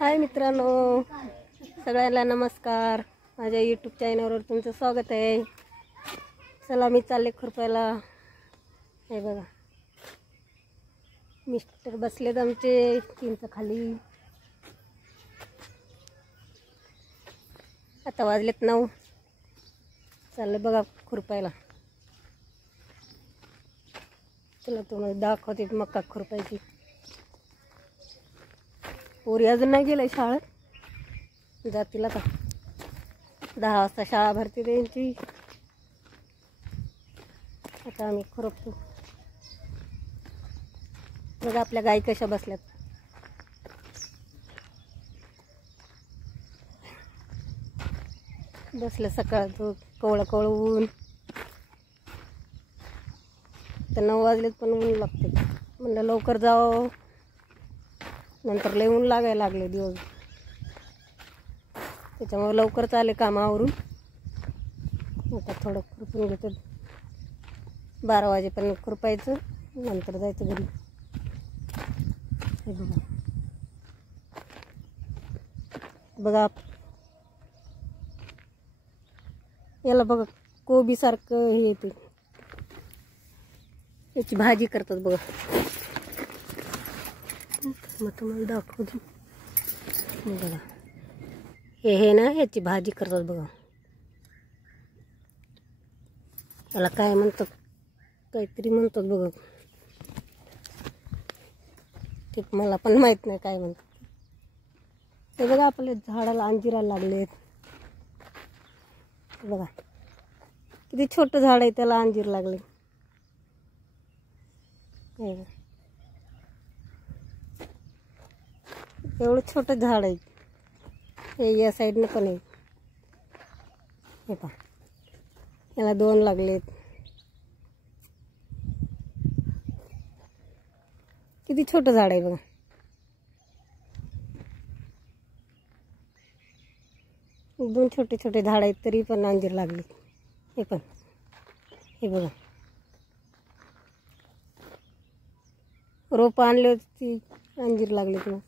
हाय मित्रांनो, सगळ्यांना नमस्कार। माझ्या यूट्यूब चॅनलवर तुमचं स्वागत आहे। चला मी चालले खुरपायला। हे बघा मिस्टर बसलेत आमचे चिंच खाली। आता वाजलेत 9। चालले बघा खुरपायला। चला तुम्हाला दाखवते मका खुरपायची। पोरी अजून नाही गेले शाळेत, जातील आता। 10 वाजता शाळा भरते त्यांची। आता आम्ही खुरपतो। बघा आपल्या गाई कशा बसल्यात। बसल्या सकाळचं कवळं कवळं ऊन। तर 9 वाजलेत पण ऊन लागते। म्हणलं लवकर जावं, नंतर लय ऊन लागायला लागले दिवस। त्याच्यामुळे लवकर आले कामावरून। आता थोडं खुरपून घेतो। 12 वाजेपर्यंत खुरपायचं, नंतर जायचं घरी। हे बघा बघा याला बघा कोबी सारखं हे येते, याची भाजी करतात बघा। मग तुम्हाला दाखवतो बघा। हे ना याची भाजी करतात बघा। याला काय म्हणतात, काहीतरी म्हणतात बघा। ते मला पण माहित नाही काय म्हणतात। ते बघा आपल्या झाडाला अंजिराला लागलेत। बघा किती छोटं झाड आहे, त्याला अंजीर लागले। एवढं छोटं झाड आहे। हे या साईडनं पण आहे। हे पहा याला 2 लागलेत। किती छोटं झाड आहे बघा। दोन छोटे छोटे झाड आहेत तरी पण अंजीर लागले। हे पण हे बघा रोप आणले होती, अंजीर लागले मग।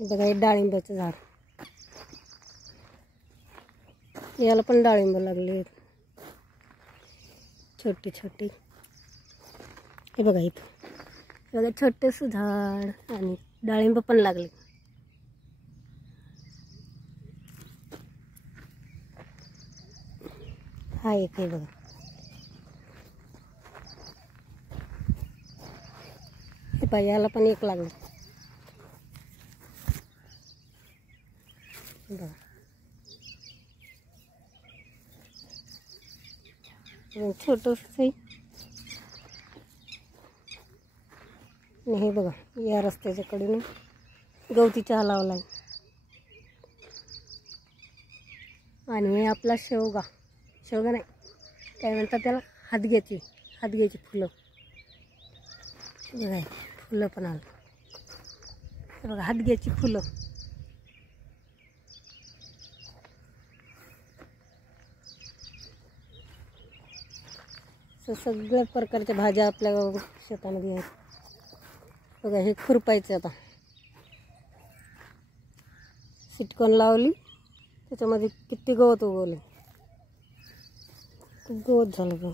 बघा हे डाळिंबाचं झाड, याला पण डाळिंब लागले छोटे छोटे। हे बघा इथं बघा छोटेसं झाड आणि डाळिंब पण लागले। हा एक आहे बघा। हे पहा याला पण एक लागलं बघा। छोटंसं आहे। हे बघा या रस्त्याच्या कडेने गवती चहा लावलाय। आणि हे आपला शेवगा नाही काय म्हणतात त्याला, हादग्याची फुलं। बघा फुलं पण आलं बघा, हादग्याची फुलं। सगळ्या प्रकारच्या भाज्या आपल्या शेतामध्ये आहेत बघा। हे खुरपायचं आता। सिटकॉन लावली, त्याच्यामध्ये किती गवत उगवले। खूप गवत झालं बघ।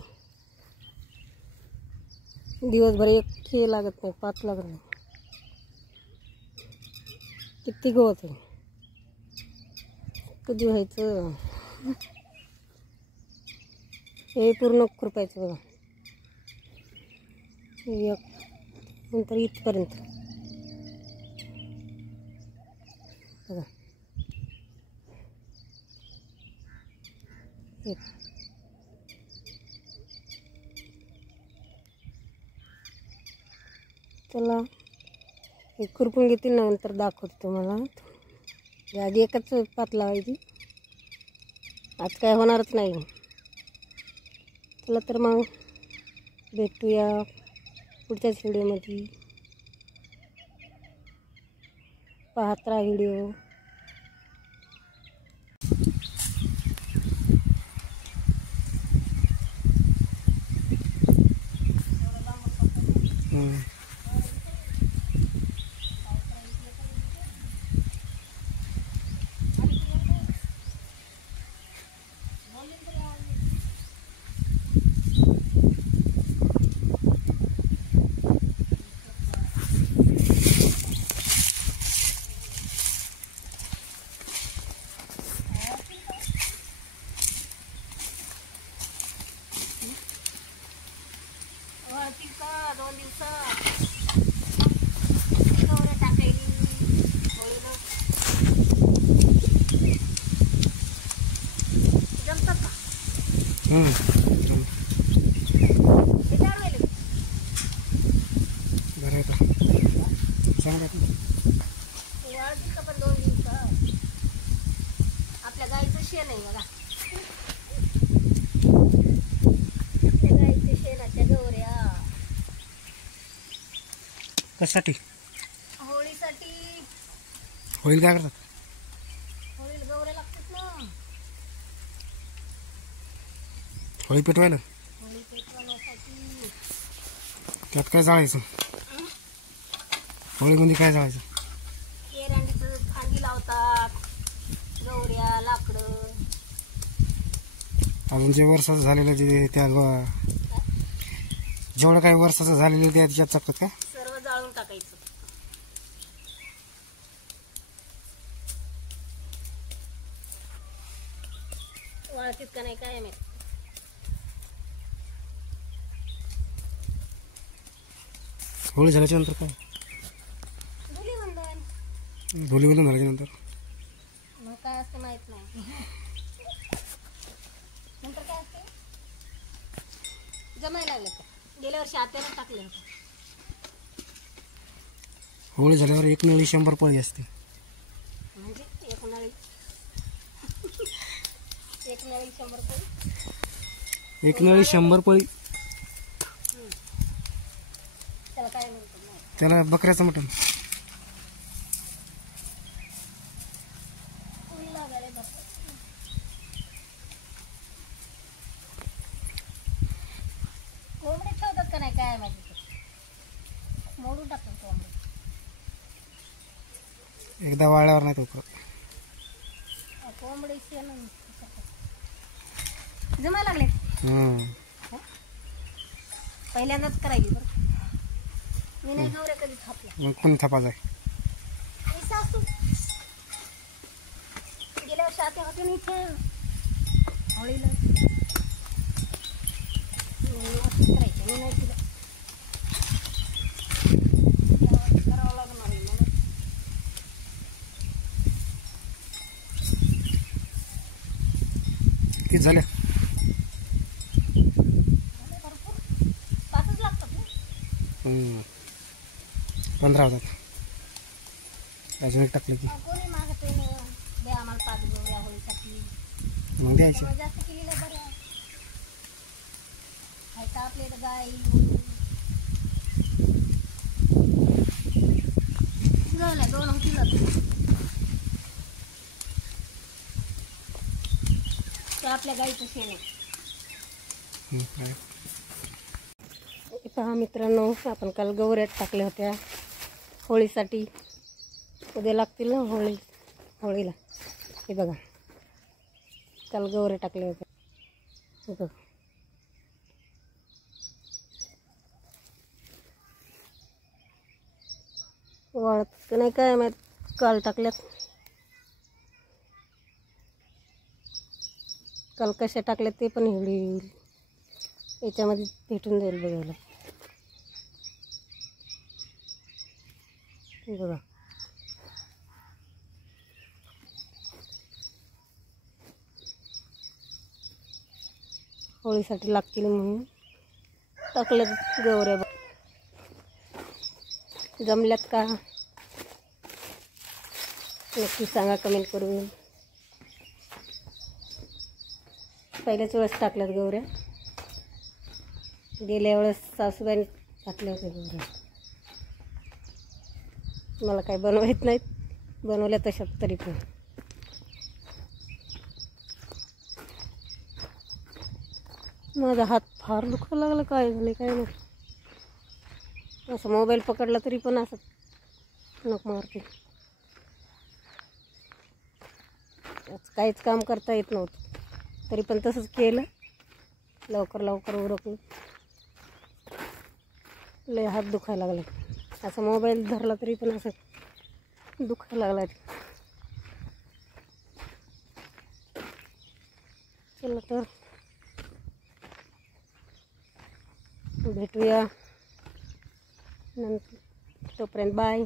दिवसभर एक हे लागत नाही, 5 लागत नाही। किती गवत आहे, कधी व्हायचं। हे पूर्ण खुरपायचं बघा। नंतर इथपर्यंत बघा। चला हे खुरपून घेते, नंतर दाखवते तुम्हाला। आधी एकच पात लावायची, आज काय होणारच नाही। चला तर मग भेटूया पुढच्याच व्हिडिओमध्ये। पाहत राहा व्हिडिओ। वाळतील का पण 2 दिवसात. आपल्या गाईचं शेण आहे बघा, आपल्या गाईच्या शेणाच्या गौऱ्या कशासाठी? होळीसाठी. होईल काय करतात? होळीला गौऱ्या लागतात ना, होळी पेटवायला. होळी पेटवण्यासाठी. त्यात काय जाळायचं? होळीमध्ये काय जाळायचं? एरंडीचं फांदी लावतात, गौऱ्या, लाकडं. अजून जे वर्षाचं झालेलं ते त्या जेवढं काही वर्षाचं झालेलं ते त्याच्यात टाकतात का? सर्व जाळून टाकायचं. वाळतीत का नाही काय माहित. होळी झाल्याच्या नंतर काय? धुलीवंदन. धुलीवंदन झाल्याच्या नंतर मग काय असते माहित नाही. नंतर काय असते जमायला लागले का. गेल्या वर्षी आत्याने टाकले होते. होळी झाल्यावर एक नळी 100 पळी असते. म्हणजे एक नळी एक नळी 100 पळी. एक नळी 100 पळी. त्याला काय म्हणतो नाही. त्याला बकऱ्याचं मटण. कोंबडी ठेवतात का नाही काय माहिती. मोडून टाकतात कोंबडी. एकदा वाळल्यावर नाही तो कोंबडी शेण जमायला लागले. पहिल्यांदाच करायची बरं. मी नाही गौऱ्या कधी थापल्या. मग कोण थापा जाय? मी सासू. गेल्या वर्षी आत्या होते ना इथे होळीला. करायचं मी नाही तिला करावं लागणार आहे मला. किती झाल्या? भरपूर 5च लागतात ना. 15 होतात. अजून एक टाकलं की कोणी मागते द्या आम्हाला 5 गौऱ्या होळीसाठी. मग द्यायचे. त्यामुळे जास्त केलेलं बरं. आहे का आपल्या इथं गाई झाल्या 2 होतील. ते आपल्या गाईचं शेण आहे. पहा मित्रांनो, आपण काल गौऱ्यात टाकल्या होत्या होळीसाठी. उद्या लागतील ना होळीला. हे बघा काल गौऱ्या टाकल्या होत्या. हे बघा वाळत नाही काय माहीत. काल टाकल्यात. काल कशा टाकल्यात ते पण व्हिडिओ याच्यामध्ये भेटून जाईल बघायला. बघा होळीसाठी लागतील म्हणून टाकल्यात गौऱ्या. जमल्यात का नक्की सांगा कमेंट करून. पहिल्याच वेळेस टाकल्यात गौऱ्या. गेल्या वेळेस सासूबाईने टाकल्या होत्या गौऱ्या. मला काही बनवायत नाहीत, बनवल्या तशात तरी पण. माझा हात फार दुखायला लागला. काय झाले काय नाही. असं मोबाईल पकडला तरी पण असं नक मारते. काहीच काम करता येत नव्हतं तरी पण तसंच केलं. लवकर उरकलं. लय हात दुखायला लागला. असं मोबाईल धरला तरी पण असं दुखायला लागला. चला तर भेटूया नंतर. तोपर्यंत बाय.